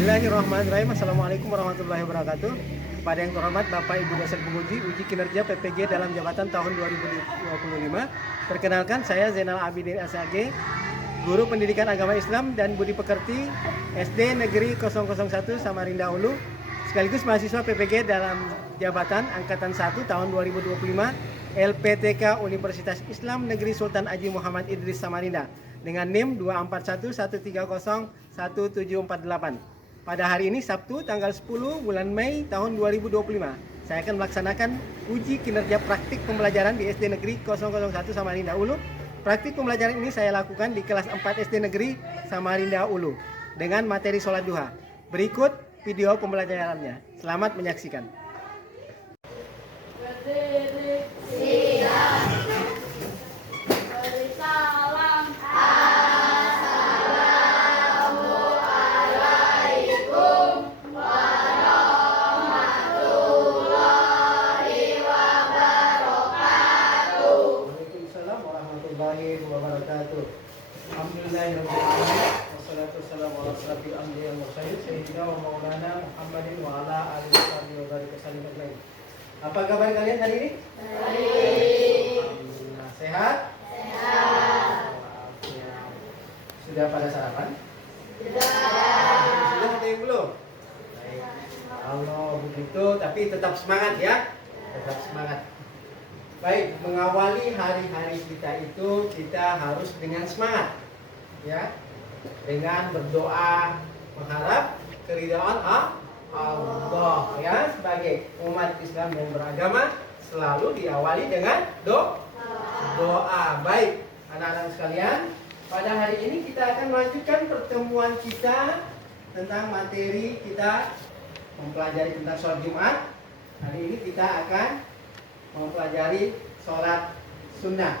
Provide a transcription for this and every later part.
Bismillahirrahmanirrahim. Assalamualaikum warahmatullahi wabarakatuh. Kepada yang terhormat Bapak Ibu dosen penguji uji kinerja PPG dalam jabatan tahun 2025. Perkenalkan, saya Zainal Abidin SAG, Guru Pendidikan Agama Islam dan Budi Pekerti SD Negeri 001 Samarinda Hulu, sekaligus mahasiswa PPG dalam jabatan Angkatan 1 tahun 2025 LPTK Universitas Islam Negeri Sultan Haji Muhammad Idris Samarinda dengan NIM 24113011748. Pada hari ini Sabtu tanggal 10 bulan Mei tahun 2025, saya akan melaksanakan uji kinerja praktik pembelajaran di SD Negeri 001 Samarinda Hulu. Praktik pembelajaran ini saya lakukan di kelas 4 SD Negeri Samarinda Hulu dengan materi sholat duha. Berikut video pembelajarannya. Selamat menyaksikan. Berdiri, siap. Beri salam. Assalamualaikum warahmatullahi wabarakatuh. Waalaikumsalam warahmatullahi wabarakatuh. Alhamdulillahirrahmanirrahim. Wassalatu wassalamu ala asyrafil anbiya'i wal mursalin sayyidina wa maulana Muhammadin wa ala alihi wa barik wasallim ajmain. Apa kabar kalian hari ini? Baik. Alhamdulillah. Sehat? Sehat. Sudah pada sarapan? Sudah. Sudah ada yang belum? Baik. Kalau begitu, tapi tetap semangat ya. Tetap semangat. Baik, mengawali hari-hari kita itu kita harus dengan semangat, ya, dengan berdoa mengharap keridhaan Allah, ya. Sebagai umat Islam yang beragama selalu diawali dengan doa. Baik, anak-anak sekalian, pada hari ini kita akan melanjutkan pertemuan kita tentang materi kita mempelajari tentang sholat Jumat. Hari ini kita akan mempelajari sholat sunnah.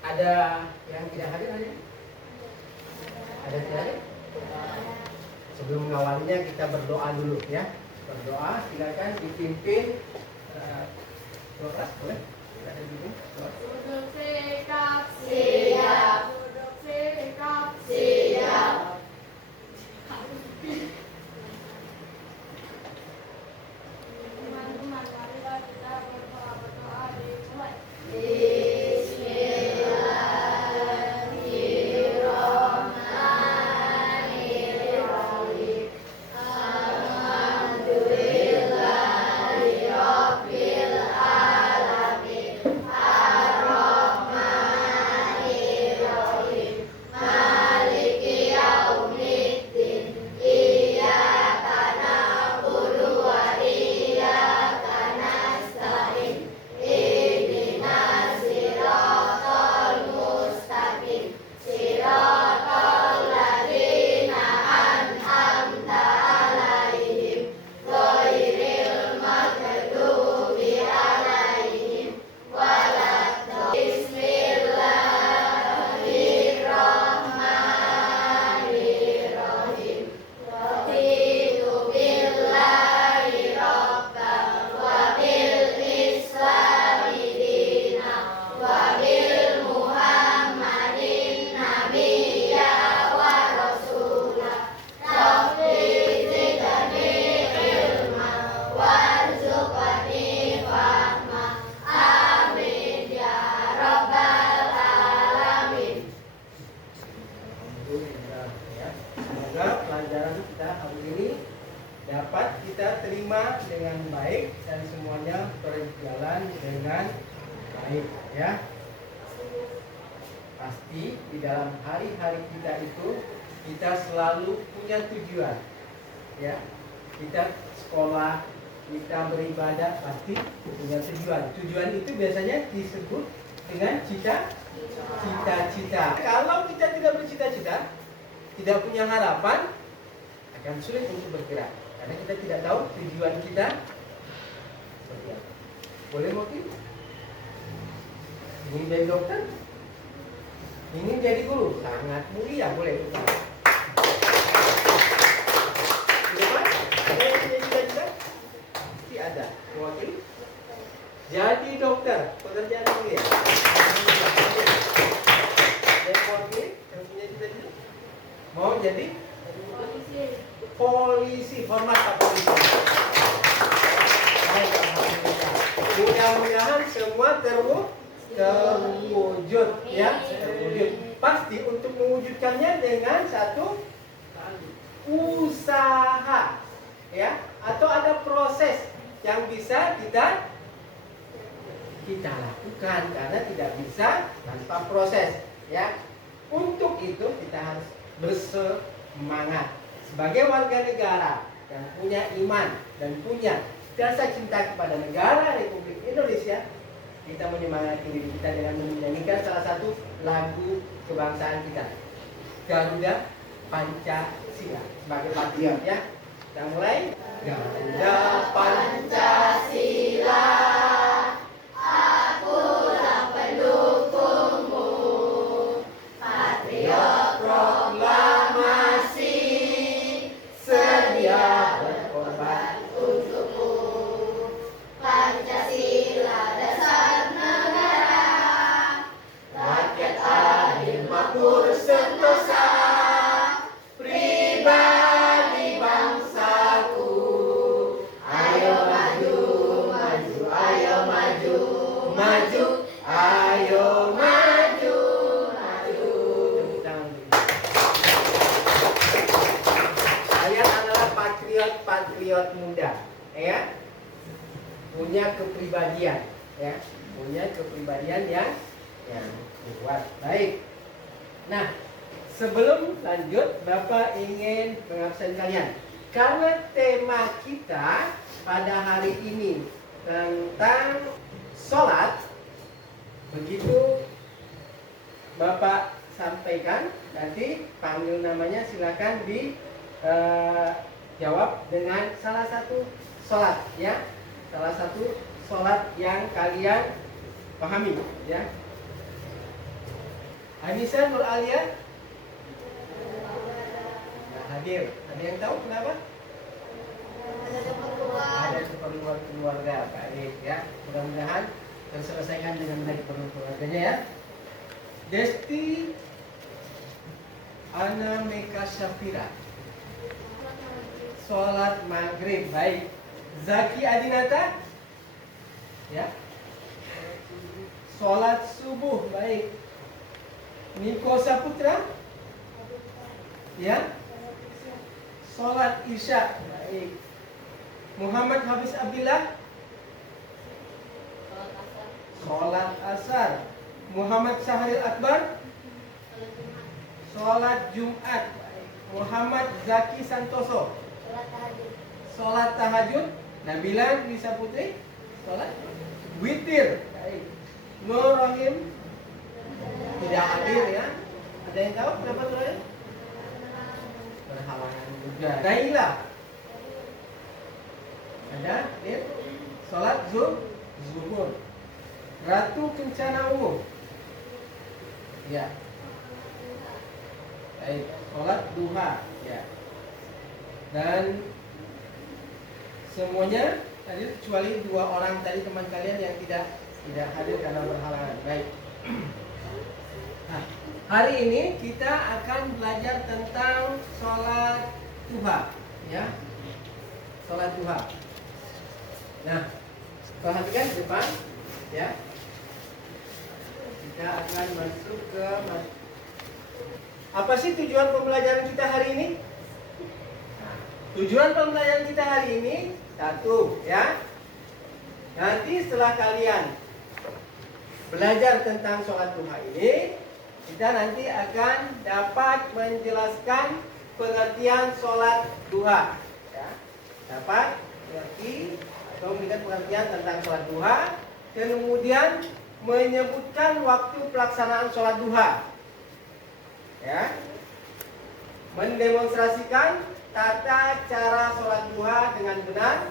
Ada yang tidak hadir hari ini? Ada tidak hadir? Sebelum mengawalinya kita berdoa dulu, ya. Berdoa, silakan dipimpin doa keras, boleh? Silakan dipimpin doa. Duduk sikap siap. Duduk sikap siap. Teman-teman, marilah kita berdoa dimulai. Bismillahirrahmanirrahim. Alhamdulillahirabbil alamin. Ar-Rahmanirrahim. Maliki yaumiddin. Iyyaka na'budu wa iyyaka nasta'in. Ihdinas siratal mustaqim. Siratal ladzina an'amta 'alaihim ghairil maghdubi 'alaihim waladdallin. Bismillahirrahmanirrahim. Raditu billahi rabban wa bil islami dinan wa bil muhammadin nabiyya wa rasula. Rabbi zidni ilman warzuqni fahma. Amin ya rabbal alamin. Alhamdulillah, ya. Semoga pelajaran kita hari ini dapat kita terima dengan baik dan semuanya berjalan dengan baik, ya. Pasti di dalam hari-hari kita itu kita selalu punya tujuan, ya. Kita sekolah, kita beribadah pasti punya tujuan. Tujuan itu biasanya disebut dengan cita-cita. Kalau kita tidak bercita-cita, tidak punya harapan, akan sulit untuk bergerak karena kita tidak tahu tujuan kita seperti apa. Boleh mungkin ingin jadi dokter, ingin jadi guru, sangat mulia, boleh. Siapa? Ada yang punya cita-cita? Pasti ada. Mewakili? Jadi dokter, pekerjaan mulia. Yang punya cita-cita? Mau jadi Polisi, hormat Pak Polisi. Baik, alhamdulillah. Mudah-mudahan semua terwujud, ya, terwujud. Pasti untuk mewujudkannya dengan satu usaha, ya, atau ada proses yang bisa kita lakukan, karena tidak bisa tanpa proses, ya. Untuk itu kita harus bersemangat sebagai warga negara yang punya iman dan punya rasa cinta kepada negara Republik Indonesia. Kita menyemangati diri kita dengan menyanyikan salah satu lagu kebangsaan kita, Garuda Pancasila, sebagai patriot, ya. Kita mulai. Garuda Pancasila, akulah pendukungmu, patriot proklamasi, sedia berkorban untukmu. Pancasila dasar negara, rakyat adil makmur sentosa, pribadi bangsaku. Ayo maju, maju, ayo maju, maju, ayo maju, maju. Tepuk tangan. Kalian adalah patriot muda, ya. Punya kepribadian, ya, punya kepribadian yang kuat. Baik. Nah, sebelum lanjut, Bapak ingin mengabsen kalian karena tema kita pada hari ini tentang sholat. Begitu Bapak sampaikan, nanti panggil namanya, silakan dijawab dengan salah satu sholat, ya. Salah satu sholat yang kalian pahami, ya. Anissa Nur Alia hadir. Ada yang tahu kenapa? Ada keperluan keluarga. Baik, ya. Mudah-mudahan terselesaikan dengan baik keperluan keluarganya, ya. Desti Ana Meka Syafira, sholat maghrib. Baik. Zaki Adinata, ya, sholat subuh. Baik. Niko Saputra, ya, sholat isya. Baik. Muhammad Hafiz Abdillah, sholat asar. Muhammad Sahril Akbar, sholat Jumat. Baik. Muhammad Zaki Santoso, sholat tahajud. Nabila Bisa Putri, sholat witir. Baik. Nur Rahim tidak hadir, ya. Ada yang tahu kenapa Nur Rahim? Berhalangan juga. Naila ada, ya. Sholat zuhur. Ratu Kencana Ungu, ya. Baik. Sholat duha, ya. Dan semuanya tadi kecuali 2 orang tadi teman kalian yang tidak hadir karena berhalangan. Baik. Nah, hari ini kita akan belajar tentang sholat duha, ya. Sholat duha. Nah, perhatikan di depan, ya. Kita akan masuk ke apa sih tujuan pembelajaran kita hari ini? Nah, tujuan pembelajaran kita hari ini satu, ya. Nanti setelah kalian belajar tentang sholat duha ini, kita nanti akan dapat menjelaskan pengertian sholat duha, ya. Dapat mengerti atau memberikan pengertian tentang sholat duha, kemudian menyebutkan waktu pelaksanaan sholat duha, ya. Mendemonstrasikan tata cara sholat duha dengan benar,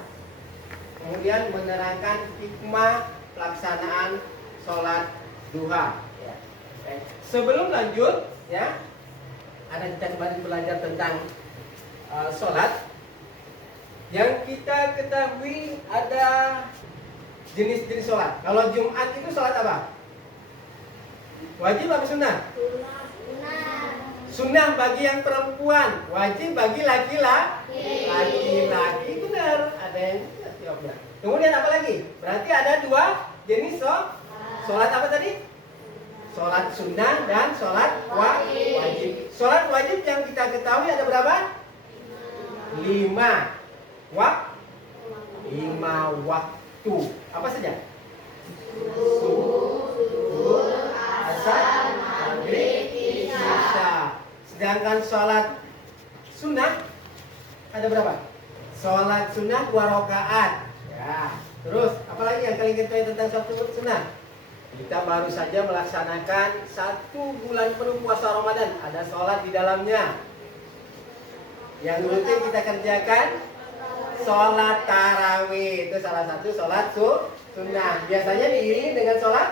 kemudian menerangkan hikmah pelaksanaan sholat duha, ya. Oke. Sebelum lanjut, ya, ada kita kembali belajar tentang sholat. Yang kita ketahui ada jenis-jenis sholat. Kalau Jumat itu sholat apa? Wajib apa sunnah? Sunnah bagi yang perempuan, wajib bagi laki-laki. Benar, ada yang jawabnya. Kemudian apa lagi? Berarti ada dua jenis sholat apa tadi? Sholat sunnah dan sholat wajib. Sholat wajib yang kita ketahui ada berapa? 5 waktu. Apa saja? Subuh, asar, maghrib, isya. Sedangkan sholat sunnah ada berapa? Sholat sunnah 2 rakaat. Ya. Terus apalagi yang kalian ketahui tentang sholat sunnah? Kita baru saja melaksanakan 1 bulan penuh puasa Ramadan. Ada sholat di dalamnya. Yang rutin kita kerjakan sholat tarawih. Itu salah satu sholat sunnah. Biasanya diiringi dengan sholat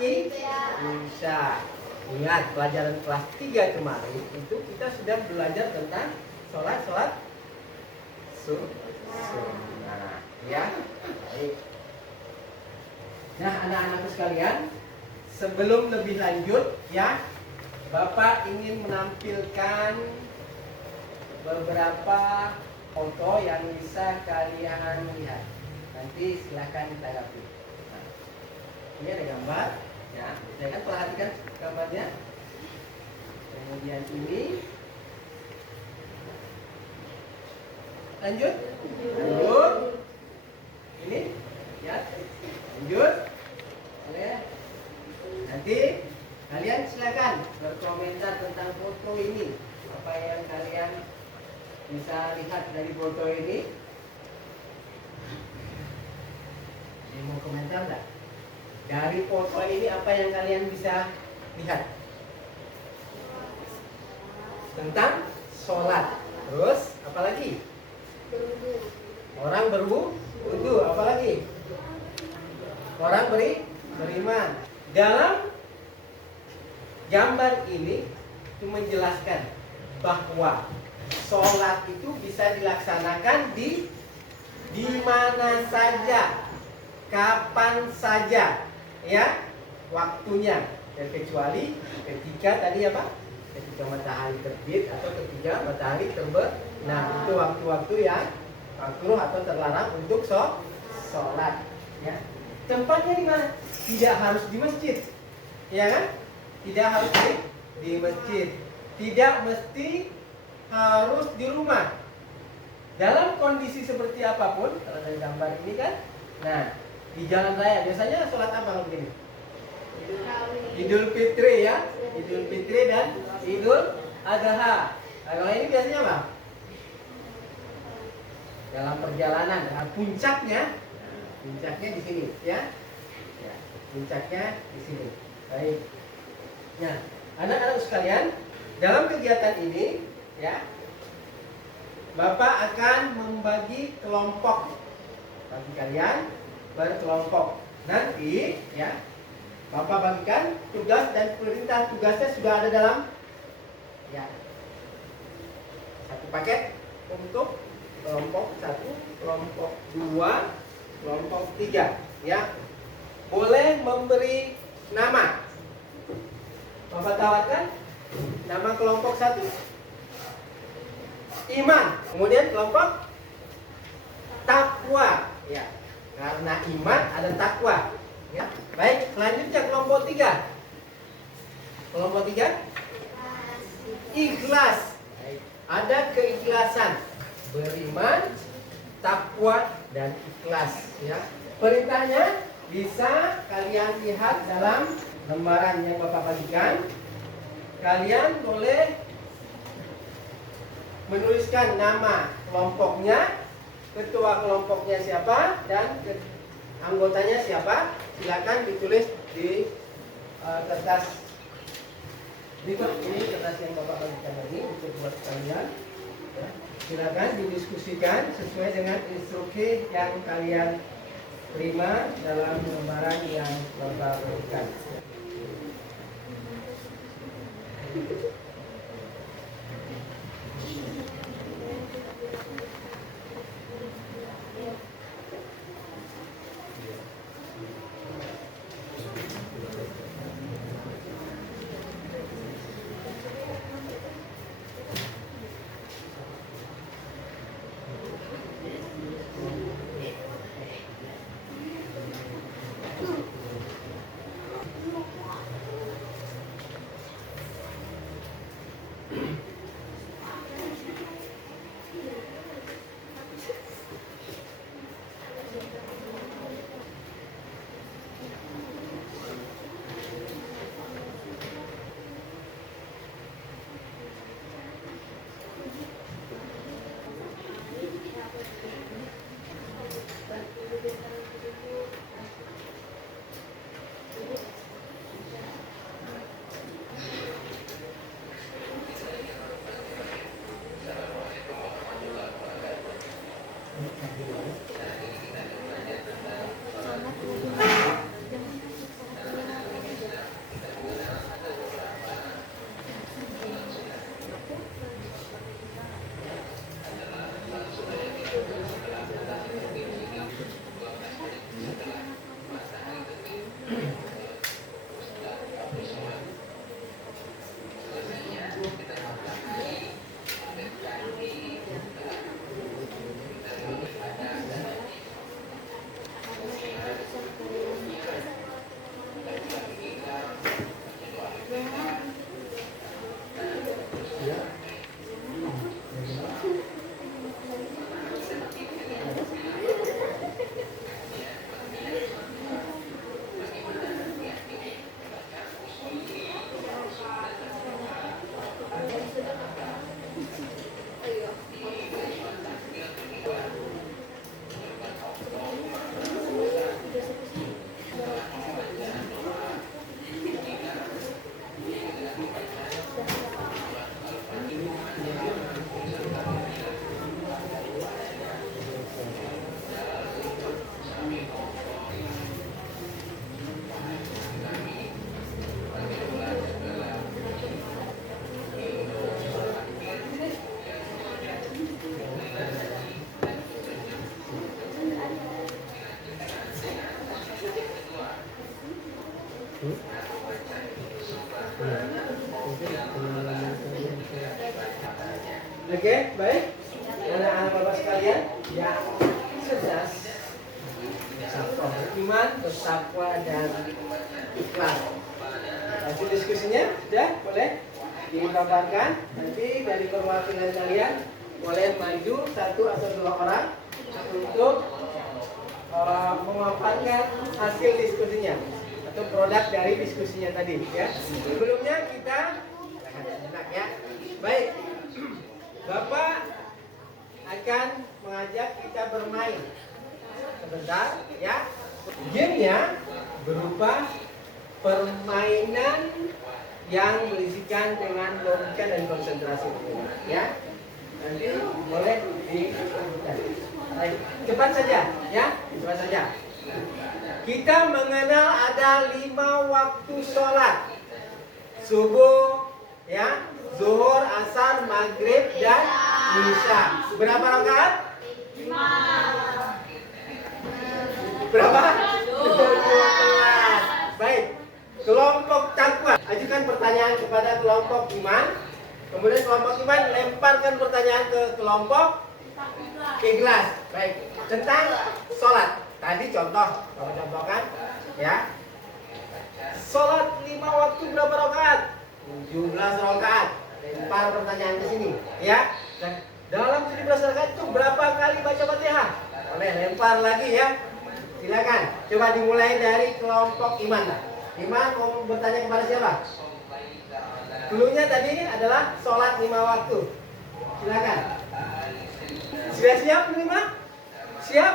isya. Ingat pelajaran kelas 3 kemarin itu kita sudah belajar tentang sholat sunnah. Ya. Baik. Nah, anak-anakku sekalian, sebelum lebih lanjut ya, Bapak ingin menampilkan beberapa foto yang bisa kalian lihat. Nanti silahkan ditanggapi. Nah, ini ada gambar, ya. Saya kan perhatikan gambarnya. Kemudian ini, lanjut. Ini, ya. Lanjut. Oke. Nanti kalian silakan berkomentar tentang foto ini. Apa yang kalian bisa lihat dari foto ini? Ada yang mau komentar enggak? Dari foto ini apa yang kalian bisa lihat? Tentang sholat. Terus apa lagi? Orang berwudu. Apa lagi? Orang beriman. Dalam gambar ini itu menjelaskan bahwa sholat itu bisa dilaksanakan di mana saja, kapan saja, ya, waktunya. Dan kecuali ketika tadi apa? Ketika matahari terbit atau ketika matahari terbenam. Nah, itu waktu-waktu yang makruh atau terlarang untuk sholat. Ya. Tempatnya di mana? Tidak harus di masjid, ya kan? Tidak harus di masjid. Tidak mesti harus di rumah. Dalam kondisi seperti apapun, kalau dari gambar ini kan, nah di jalan raya biasanya sholat apa begini? Idul Fitri ya, Idul Fitri dan Idul Adha. Nah, kalau ini biasanya apa? Dalam perjalanan, nah, puncaknya di sini, ya. Puncaknya di sini. Baik. Nah, anak-anak sekalian, dalam kegiatan ini, ya, Bapak akan membagi kelompok. Bagi kalian berkelompok. Nanti, ya, Bapak bagikan tugas dan perintah tugasnya sudah ada dalam, ya, satu paket untuk kelompok 1, kelompok 2, kelompok 3, ya. Boleh memberi nama. Bapak tawarkan nama kelompok 1 iman, kemudian kelompok takwa, ya. Karena iman ada takwa, ya. Baik, selanjutnya kelompok 3. Kelompok 3 ikhlas. Baik. Ada keikhlasan, beriman, takwa dan ikhlas, ya. Perintahnya bisa kalian lihat dalam lembaran yang Bapak bagikan. Kalian boleh menuliskan nama kelompoknya, ketua kelompoknya siapa, dan anggotanya siapa. Silakan ditulis di kertas berikut ini, kertas yang Bapak bagikan tadi untuk buat kalian. Ya. Silakan didiskusikan sesuai dengan instruksi yang kalian terima dalam lembaran yang Bapak berikan. Oke, baik. Anak-anak Bapak sekalian, yang cerdas, bertakwa beriman, bertakwa dan ikhlas. Hasil diskusinya sudah boleh dipaparkan. Nanti dari perwakilan kalian boleh maju 1 atau 2 orang untuk memaparkan hasil diskusinya atau produk dari diskusinya tadi. Ya. Sebelumnya kita enak ya. Baik. Bapak akan mengajak kita bermain sebentar ya. Gamenya berupa permainan yang berisikan dengan logika dan konsentrasi ya. Nanti boleh dilakukan. Baik, cepat saja ya, cepat saja. Kita mengenal ada 5 waktu sholat: subuh, ya, zuhur, asar, maghrib, dan isya. Berapa rakaat? 5. Berapa? 12. Baik. Kelompok takwa, ajukan pertanyaan kepada kelompok iman. Kemudian kelompok iman lemparkan pertanyaan ke kelompok ikhlas. Baik. Tentang sholat. Tadi contoh, kamu contohkan, ya. Sholat 5 waktu berapa rakaat? 17 rakaat. Lempar pertanyaan ke sini, ya. Dan dalam 17 rakaat itu berapa kali baca Fatihah? Boleh lempar lagi ya. Silakan. Coba dimulai dari kelompok iman. Iman mau bertanya kepada siapa? Dulunya tadi adalah sholat 5 waktu. Silakan. Sudah siap 5? Siap?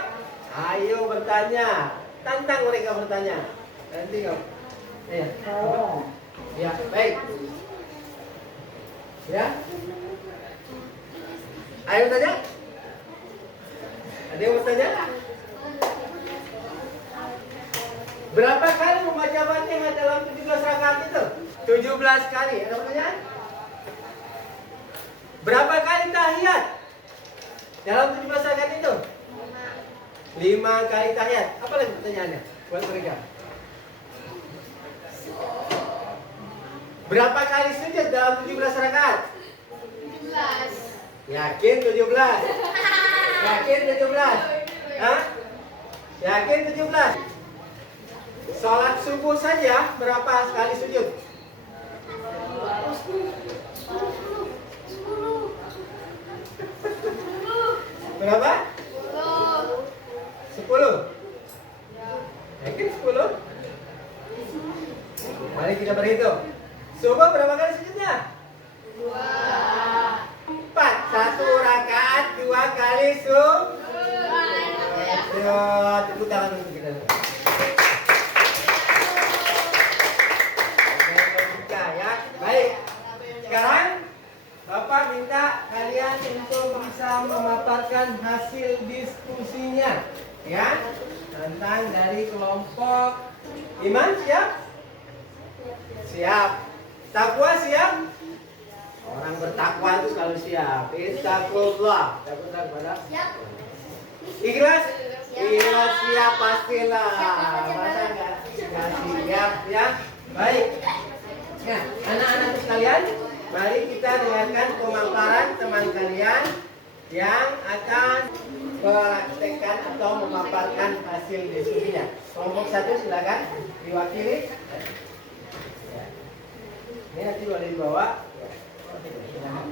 Ayo bertanya. Tantang mereka bertanya. Nanti kamu. Ya. Ya, baik. Ya. Ayo bertanya. Ada yang bertanya? Berapa kali membaca Fatihah dalam 17 rakaat itu? 17 kali. Ada pertanyaan? Berapa kali tahiyat dalam 17 rakaat itu? 5 kali tahiyat. Apa lagi pertanyaannya buat mereka? Berapa kali sujud dalam 17 rakaat? 17. Yakin 17? Yakin 17? Hah? Yakin 17? Sholat subuh saja berapa kali sujud? 10. Berapa? 10. Yakin 10? Mari kita berhitung. Subuh berapa kali sujudnya? 2. 4. 1 rakaat 2 kali sujud. Tepuk tangan untuk kita. Baik. Sekarang Bapak Bapak minta kalian untuk bisa memaparkan hasil diskusinya, ya, tentang dari kelompok iman. Siap? Siap. Takwa siap? Orang bertakwa itu selalu siap. Ittaqullah. Takutlah kepada. Ikhlas? Ikhlas siap pastilah. Masa enggak siap, ya? Baik. Nah, anak-anak sekalian, mari kita dengarkan pemaparan teman kalian yang akan mempraktekkan atau memaparkan hasil diskusinya. Kelompok 1 silakan diwakili. Ini nanti boleh dibawa. Silakan.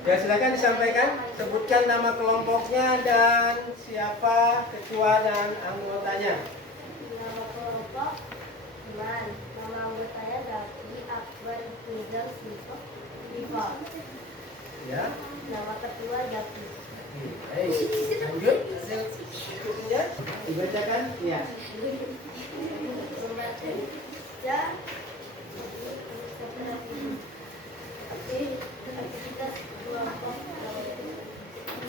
Ya, silakan disampaikan, sebutkan nama kelompoknya dan siapa ketua dan anggotanya. Nama kelompok iman. Nama anggotanya Davi, Akbar, Nizam, Siva. Ya. Nama ketua Davi. Baik, lanjut hasil diskusinya dibacakan. Ya. Membaca aktivitas kelompok.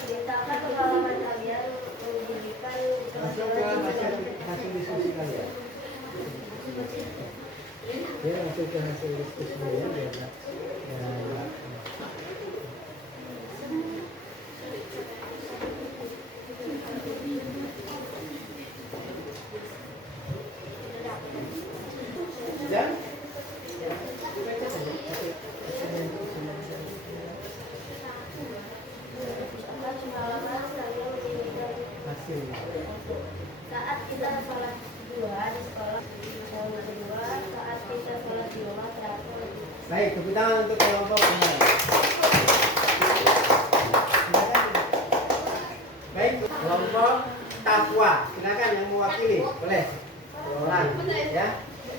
Ceritakan pengalaman kalian mendirikan Masuk ke hasil diskusi kalian. Ya, masuk ke hasil diskusi kalian. Ya. Sudah? Pengalaman saya mendirikan Hasil. saat kita sholat dua di sekolah. Yang kedua, saat kita sholat di rumah teratur. Baik, tepuk tangan untuk kelompok iman. Baik, kelompok takwa. Silakan yang mewakili, boleh. Dua orang, ya.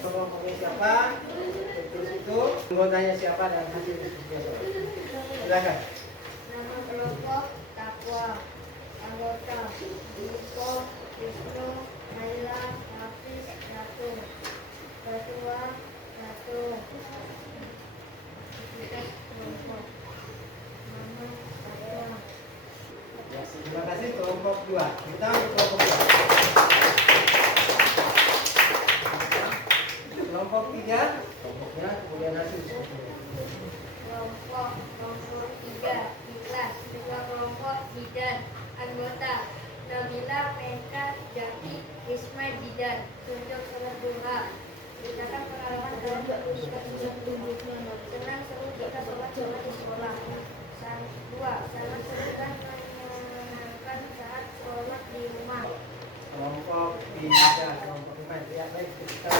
Kelompoknya siapa? Terus itu anggotanya siapa dan hasil diskusinya. Silakan. Nama kelompok takwa. Anggota Niko, Wisnu, Naila, Hafiz, Ratu. Ketua, Ratu. Aktivitas kelompok. Nama takwa. Ya, terima kasih kelompok 2. Kita untuk kelompok 2. Kelompok 3, kelompoknya kemudian hasil diskusinya. Kelompok nomor 3 ikhlas. Ketua kelompok Jidan. Anggota Nabila, Meka, Jaki, Isma, Jidan. Tunjuk sholat duha. Ceritakan pengalaman dalam mendirikan sholat duha. Senang seru jika sholat di sekolah. Dua, sangat seru dan menyenangkan saat sholat di rumah. Kelompok 3, kelompok 5. Ya, baik, kita.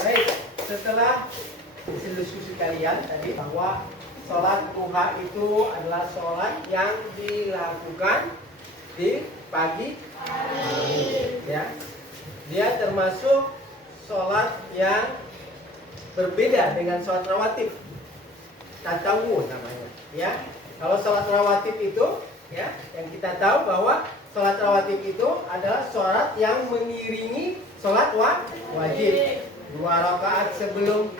Baik, setelah hasil diskusi kalian tadi bahwa sholat duha itu adalah sholat yang dilakukan di pagi hari, ya. Dia termasuk sholat yang berbeda dengan sholat rawatib, tatawu namanya, ya. Kalau sholat rawatib itu, ya, yang kita tahu bahwa sholat rawatib itu adalah sholat yang mengiringi sholat wajib. 2 rakaat sebelum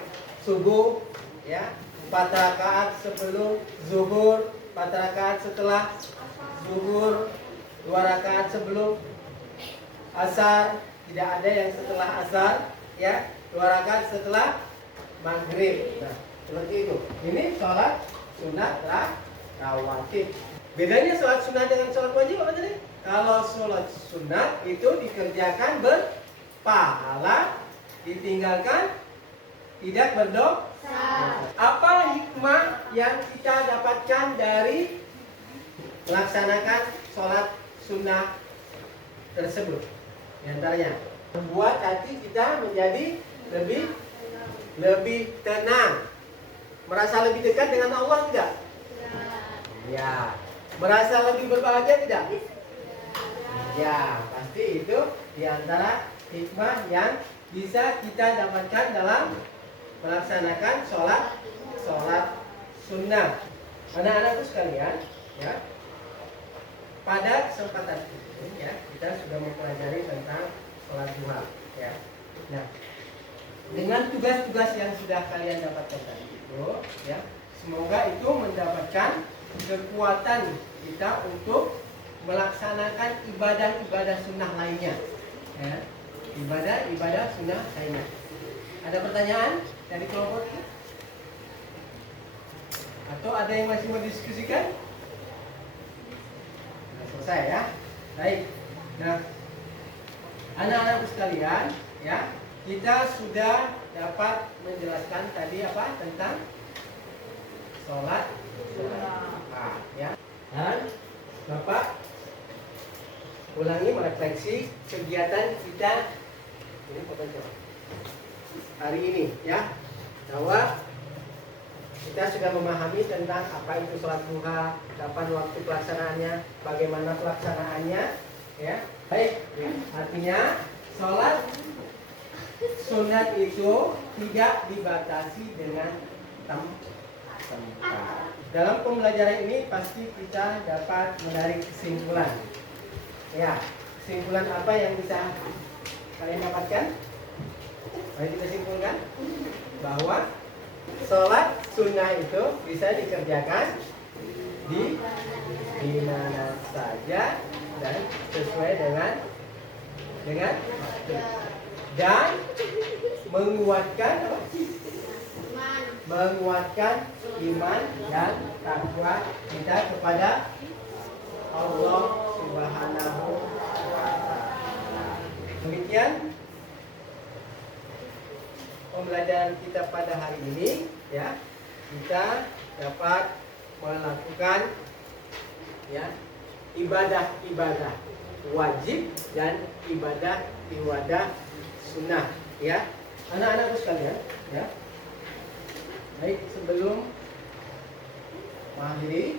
subuh, ya, 4 rakaat sebelum zuhur, 4 rakaat setelah zuhur, 2 rakaat sebelum asar, tidak ada yang setelah asar, ya, 2 rakaat setelah maghrib. Nah, seperti itu. Ini sholat sunat rawatib. Bedanya sholat sunat dengan sholat wajib apa tadi? Kalau sholat sunat itu dikerjakan berpahala, ditinggalkan tidak berdosa. Apa hikmah yang kita dapatkan dari melaksanakan sholat sunnah tersebut? Di antaranya membuat hati kita menjadi lebih tenang, merasa lebih dekat dengan Allah tidak? Ya. Merasa lebih berbahagia tidak? Ya, pasti itu di antara hikmah yang bisa kita dapatkan dalam melaksanakan sholat sunnah. Anak-anakku sekalian, ya, pada kesempatan ini ya kita sudah mempelajari tentang sholat duha ya. Nah, dengan tugas-tugas yang sudah kalian dapatkan tadi itu ya, semoga itu mendapatkan kekuatan kita untuk melaksanakan ibadah-ibadah sunnah lainnya ya. Ibadah-ibadah sunnah lainnya. Ada pertanyaan dari kelompok ini? Atau ada yang masih mau diskusikan? Nah, selesai ya. Baik. Nah, anak-anakku sekalian, ya, kita sudah dapat menjelaskan tadi apa tentang sholat duha, ya. Dan Bapak ulangi merefleksi kegiatan kita ini hari ini, ya, bahwa kita sudah memahami tentang apa itu sholat duha, kapan waktu pelaksanaannya, bagaimana pelaksanaannya, ya. Baik, ya. Artinya sholat sunat itu tidak dibatasi dengan tempat. Dalam pembelajaran ini pasti kita dapat menarik kesimpulan. Ya, kesimpulan apa yang bisa kalian dapatkan? Mari kita simpulkan bahwa sholat sunnah itu bisa dikerjakan di mana saja dan sesuai dengan dan menguatkan iman dan takwa kita kepada Allah Subhanahu wa Ta'ala. Demikian pembelajaran kita pada hari ini, ya. Kita dapat melakukan ya ibadah-ibadah wajib dan ibadah sunnah, ya. Anak-anakku sekalian, ya. Baik, sebelum mengakhiri,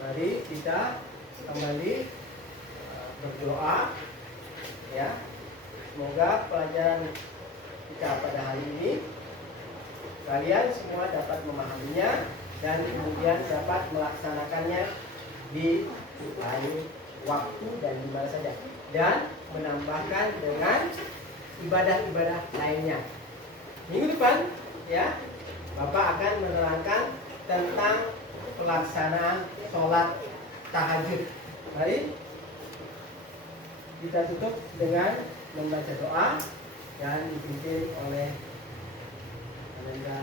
mari kita kembali berdoa, ya. Semoga pelajaran kita pada hari ini kalian semua dapat memahaminya dan kemudian dapat melaksanakannya di lain waktu dan di mana saja, dan menambahkan dengan ibadah-ibadah lainnya. Minggu depan, ya, Bapak akan menerangkan tentang pelaksanaan sholat tahajud. Mari kita tutup dengan membaca doa yang dipimpin oleh Ananda.